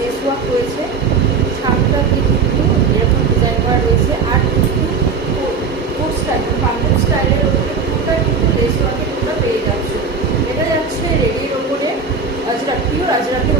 Less work রয়েছে, সামনেটা কিন্তু এরকম ডিজাইন করা রয়েছে। আর কিন্তু কোট স্টাইল পাঞ্জাব স্টাইলের ওপরে পুরোটা কিন্তু লেস ওয়ার্কের পুরোটা পেয়ে যাচ্ছে। এটা যাচ্ছে রেডির ওপরে আজরাক, পিওর আজরাকের